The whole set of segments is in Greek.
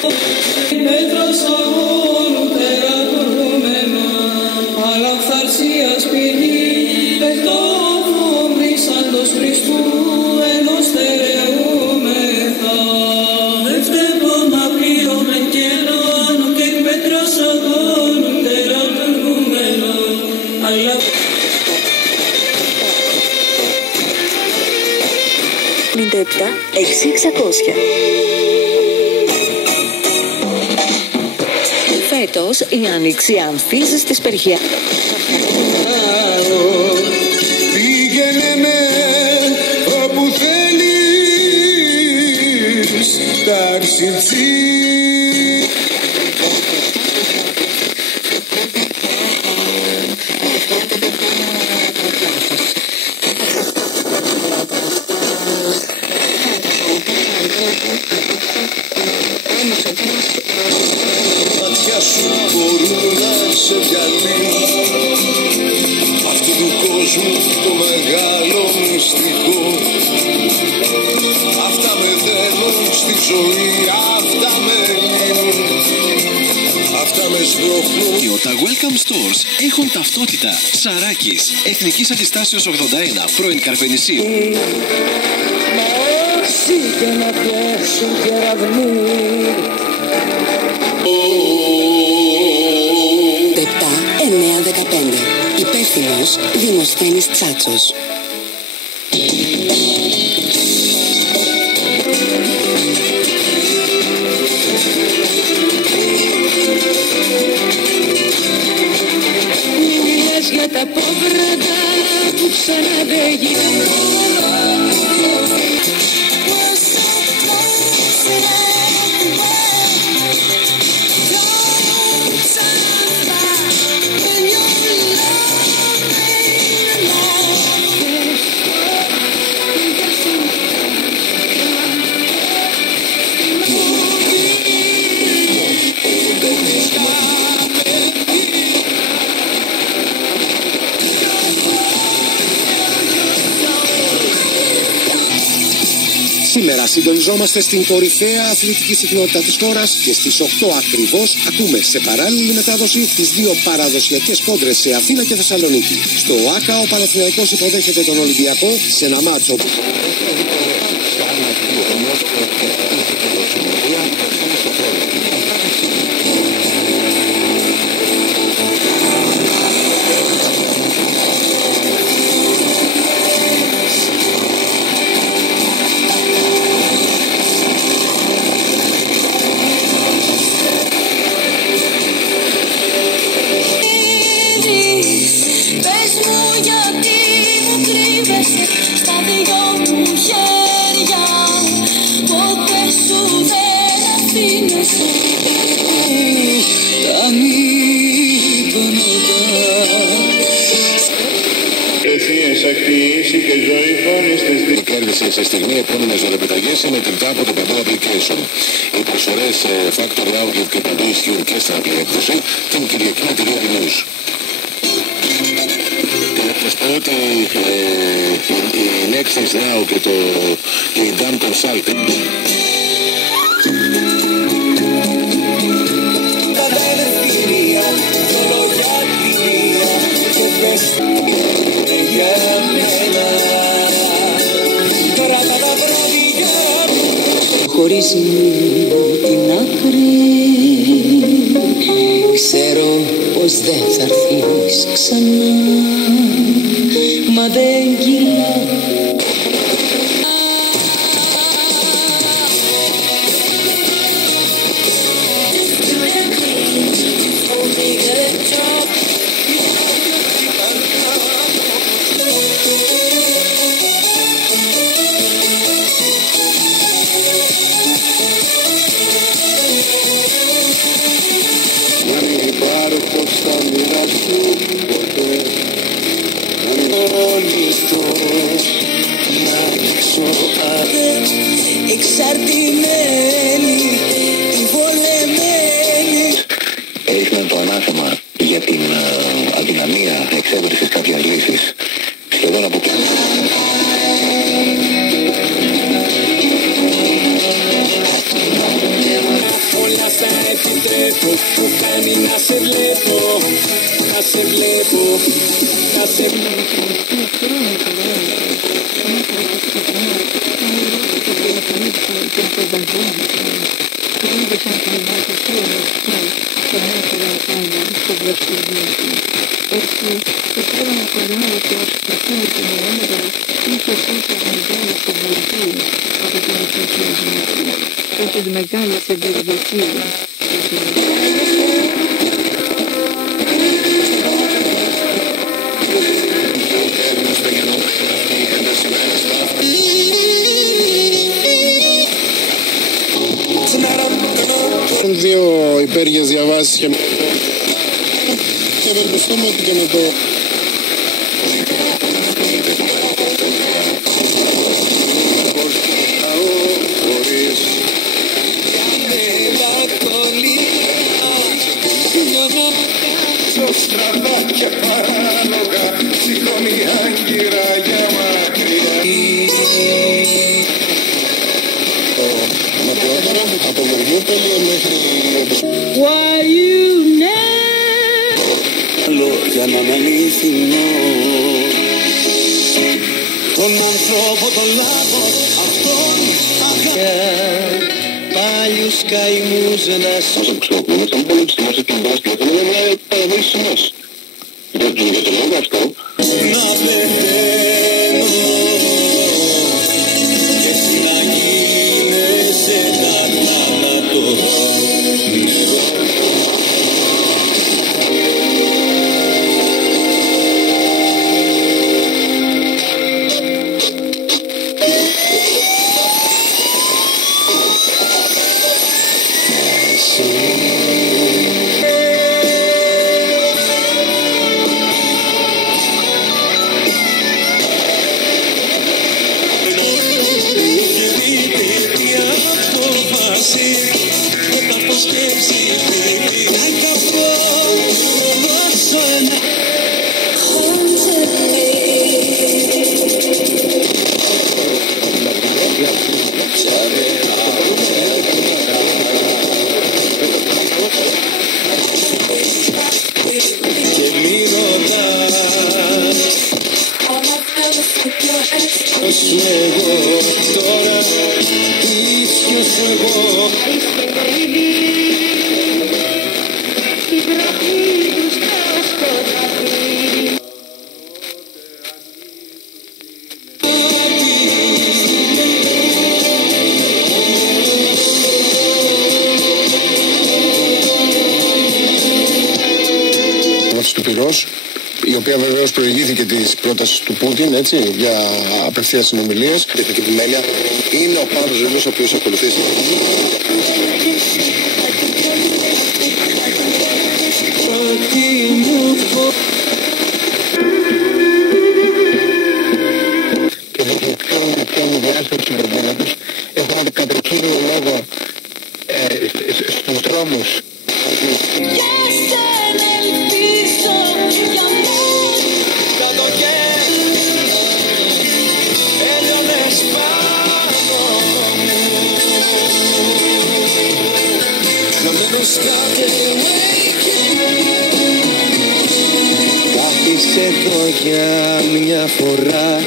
Πέτρος αγώνου τερατουργούμενα, αλλά αυθαρσίας πηγή, πετώμων βρίσαντος Χριστού, ενός στερεούμεθα. Δε φταίχον απείωμεν καιρόν, και πέτρος αγώνου τερατουργούμενα, αλλά 97-600. Φέτος η άνοιξη ανθίζει στις Περχιάδες. Πήγαινε με όπου θέλεις, ταξιτσί. Μάτια σου μπορούν να σε βγάλουν αυτού του κόσμου το μεγάλο μυστικό. Αυτά με θέλουν στη ζωή, αυτά με λύνουν, αυτά με σβρώχνουν. Οι ΟΤΑ Welcome Stores έχουν ταυτότητα. Σαράκης, Εθνικής Αντιστάσεως 81, πρώην Καρπενησίου. όσοι και να πέσουν κεραυνοί. 7-9-15. Υπεύθυνος Δημοσθένης Τσάτσος. Μιλιές για τα πόβρατα που ξανά δεν γίνουν. Σήμερα συντονιζόμαστε στην κορυφαία αθλητική συχνότητα της χώρας και στις 8 ακριβώς ακούμε σε παράλληλη μετάδοση τις δύο παραδοσιακές κόντρες σε Αθήνα και Θεσσαλονίκη. Στο ΆΚΑ ο Παναθηναϊκός υποδέχεται τον Ολυμπιακό σε ένα μάτσο. Πες μου γιατί μου κρύβεσαι στα δυο μου χέρια. Ποτέ σου δεν αφήνεσαι τα μήκονοτά. Ευθείες ακτιήσει και ζωή φώνης της δίκης. Κέρδισε σε στιγμή επώνυμες δωρεπιταγές με την από το παντό application. Οι προσφορές Factory Outlet και παντού ισχύουν και στην απλή έκδοση την Κυριακή με τη Real News. Να σας πω ότι η Nexus Now και η Dam Consulting Τα δελφυρία, το λόγια κυρία και πες για μένα. Τώρα τα βράδια χωρίς την άκρη. Ξέρω πως δεν θα έρθεις ξανά, μα δεν κυλάω. Εξαρτημένη, βολεμένη. έριχναν το ανάθεμα για την αδυναμία εξέβρεσης κάποιας λύσης σχεδόν από πλάνο. Μεγάλες εμπειρογνωσίες. Έχουν δύο υπέργειες διαβάσεις και ευελπιστούμε ότι και με το στραβά και παράλογα σηκώνει άγκυρα για μακριά. από Βεργούπολη μέχρι Why you never για να είναι αληθινό τον άνθρωπο τον λάβω αυτόν πάλιους καημούς να Όσο χρησιμοποιούμε, θα μου πολύ στιγμές και μπρος και θέλουμε μια παραβολή σημές. Για το λόγο αυτό να πεθαίνω και εσύ να γίνεσαι κατάλατος εγώ τώρα ίσιος εγώ του πυρός, η οποία βεβαίως προηγήθηκε της πρότασης του Πούτιν, έτσι, για απευθείας συνομιλίες. Η τεχνική επιμέλεια είναι ο Παύλος Ζήλος, ο οποίος ακολουθεί. Και δεν πιάνουν διάσταση στην πορδέλα τους. Έχουν κατά κύριο λόγο στους δρόμους. Κάθισε εδώ για μια φορά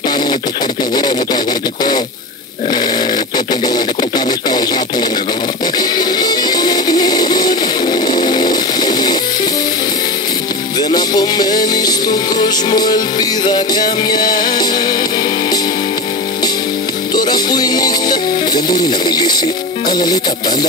Πάμε το φορτηγό με το αγροτικό, το επαγγελματικό, πάμε στα ΟΖΑ που είναι εδώ. Δεν απομένει στον κόσμο ελπίδα καμιά. Τώρα που η νύχτα Δεν μπορεί να μιλήσει, αλλά λέει τα πάντα.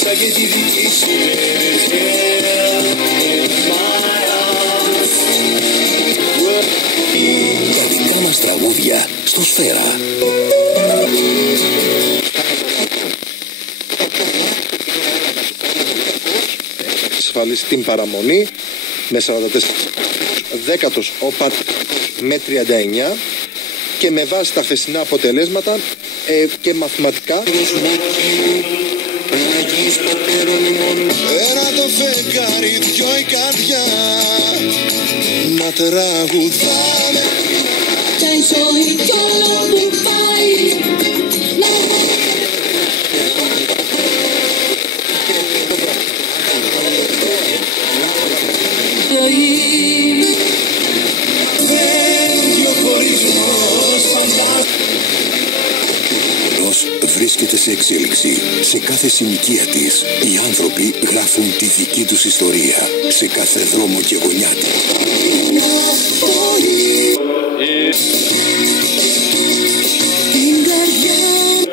Άφησα και τη δική σου ενέργεια. Τα δικά μας τραγούδια στο Σφαίρα. Ασφαλής την παραμονή με 44 δέκατος όπα με 39 και με βάση τα χθεσινά αποτελέσματα και μαθηματικά. Ένα το φεγγάρι, δυο η καρδιά να τραγουδάμε. Και η ζωή κι όλο που πάει. Βρίσκεται σε εξέλιξη. Σε κάθε συνοικία της, οι άνθρωποι γράφουν τη δική τους ιστορία. Σε κάθε δρόμο και γωνιά της.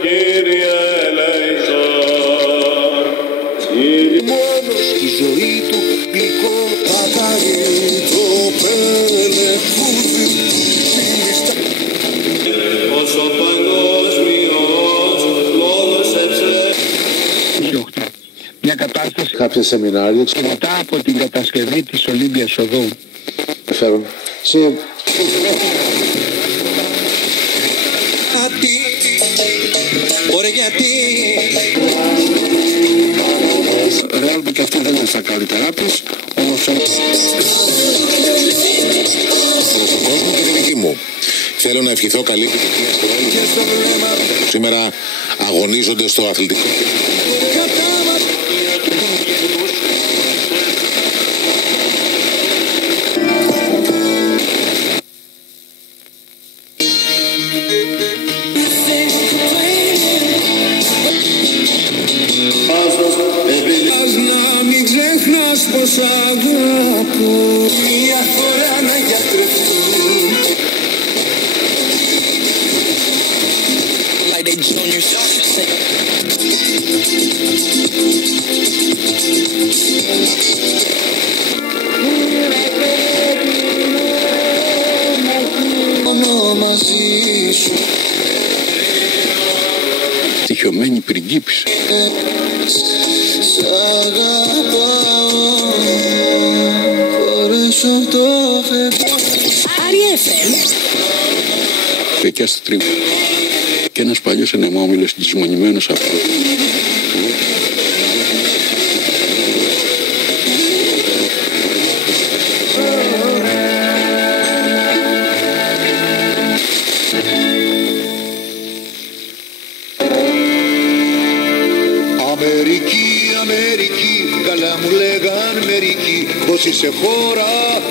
Κύριε ελέησον, μόνος η ζωή του γλυκό πατάρι το πελεκούδι. Όσο παγκόσμιος λόγος μια κατάσταση Κάποια σεμινάρια και μετά από την κατασκευή της Ολύμπιας Οδού φέρουν σε Ωραία γιατί Ρεάλ και αυτή δεν είναι στα καλύτερά της, όμως στον κόσμο και τη δική μου. Θέλω να ευχηθώ καλή επιτυχία στο όλο. Σήμερα αγωνίζονται στο αθλητικό. να μην ξεχνάς πως αγαπώ. Μια φορά να γιατρευτούν. Like they junior μόνο μαζί σου. Στοιχειωμένη πριγκίπισσα. Σ' αγαπάω, χωρίς το φεύγω. Άρια FM. Πεκιά στη τρύπα. Και ένας παλιός ενεμόμυλος λησμονημένος αυτός. Αμερική, Αμερική, καλά μου λέγαν μερικοί πως είσαι χώρα